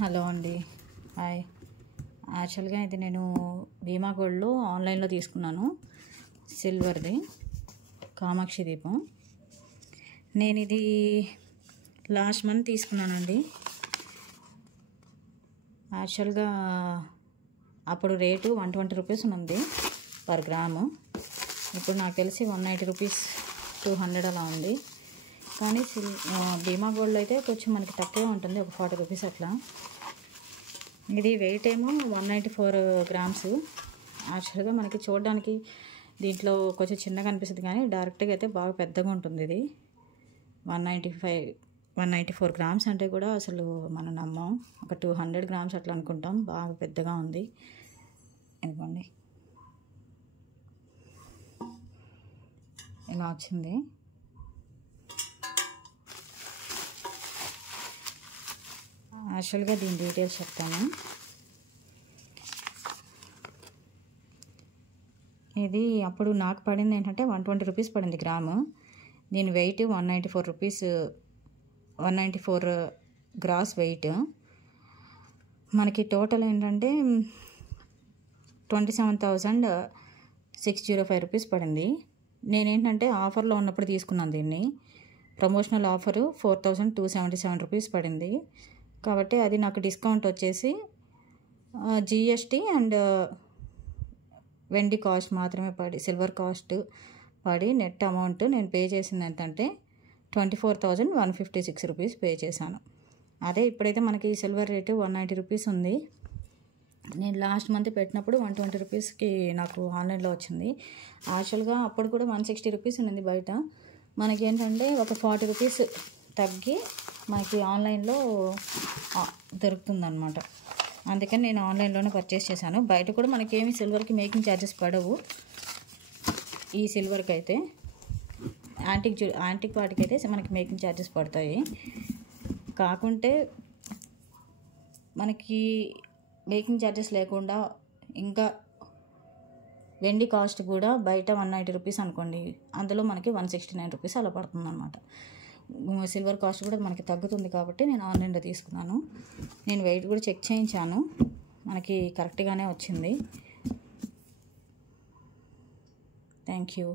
Hello అండి, hi. యాక్చువల్గా ఇది నేను భీమా గోల్డ్లో ఆన్లైన్లో తీసుకున్నాను, సిల్వర్ది కామాక్షి దీపం. నేను ఇది లాస్ట్ మంత్ తీసుకున్నానండి. యాక్చువల్గా అప్పుడు రేటు 120 రూపీస్ ఉంది పర్ గ్రాము. ఇప్పుడు నాకు తెలిసి 190 రూపీస్ 200 అలా ఉంది. కానీ భీమా గోల్డ్ అయితే కొంచెం మనకి తక్కువే ఉంటుంది, ఒక 40 రూపీస్ అట్లా. ఇది వెయిట్ ఏమో 194 గ్రామ్స్. యాక్చువల్గా మనకి చూడడానికి దీంట్లో కొంచెం చిన్నగా అనిపిస్తుంది, కానీ డైరెక్ట్గా అయితే బాగా పెద్దగా ఉంటుంది. ఇది 194 గ్రామ్స్ అంటే కూడా అసలు మనం నమ్మం. ఒక 200 గ్రామ్స్ అట్లా అనుకుంటాం, బాగా పెద్దగా ఉంది. ఇదిగోండి, ఇలా వచ్చింది. యాక్చువల్గా దీని డీటెయిల్స్ చెప్తాను. ఇది అప్పుడు నాకు పడింది ఏంటంటే 120 రూపీస్ పడింది గ్రాము. దీని వెయిట్ 194 రూపీస్, 194 గ్రాస్ వెయిట్. మనకి టోటల్ ఏంటంటే 27,605 రూపీస్ పడింది. నేనేంటంటే ఆఫర్లో ఉన్నప్పుడు తీసుకున్నాను దీన్ని. ప్రమోషనల్ ఆఫరు 4,277 రూపీస్ పడింది. కాబట్టి అది నాకు డిస్కౌంట్ వచ్చేసి జిఎస్టీ అండ్ వెండి కాస్ట్ మాత్రమే పడి, సిల్వర్ కాస్ట్ పడి నెట్ అమౌంట్ నేను పే చేసింది ఎంతంటే 24,156 రూపీస్ పే చేశాను. అదే ఇప్పుడైతే మనకి సిల్వర్ రేటు 190 రూపీస్ ఉంది. నేను లాస్ట్ మంత్ పెట్టినప్పుడు 120 రూపీస్కి నాకు ఆన్లైన్లో వచ్చింది. యాక్చువల్గా అప్పుడు కూడా 160 రూపీస్ ఉన్నది బయట. మనకి ఏంటంటే ఒక 40 రూపీస్ తగ్గి మనకి ఆన్లైన్లో దొరుకుతుందన్నమాట. అందుకని నేను ఆన్లైన్లోనే పర్చేస్ చేశాను. బయట కూడా మనకి ఏమి సిల్వర్కి మేకింగ్ ఛార్జెస్ పడవు. ఈ సిల్వర్కి అయితే యాంటిక్ వాటికి అయితే మనకి మేకింగ్ ఛార్జెస్ పడతాయి. కాకుంటే మనకి మేకింగ్ ఛార్జెస్ లేకుండా ఇంకా వెండి కాస్ట్ కూడా బయట 190 రూపీస్ అనుకోండి, అందులో మనకి 169 రూపీస్ అలా పడుతుంది అనమాట. సిల్వర్ కాస్ట్ కూడా మనకి తగ్గుతుంది కాబట్టి నేను ఆన్లైన్లో తీసుకున్నాను. నేను వెయిట్ కూడా చెక్ చేయించాను, మనకి కరెక్ట్గానే వచ్చింది. Thank you.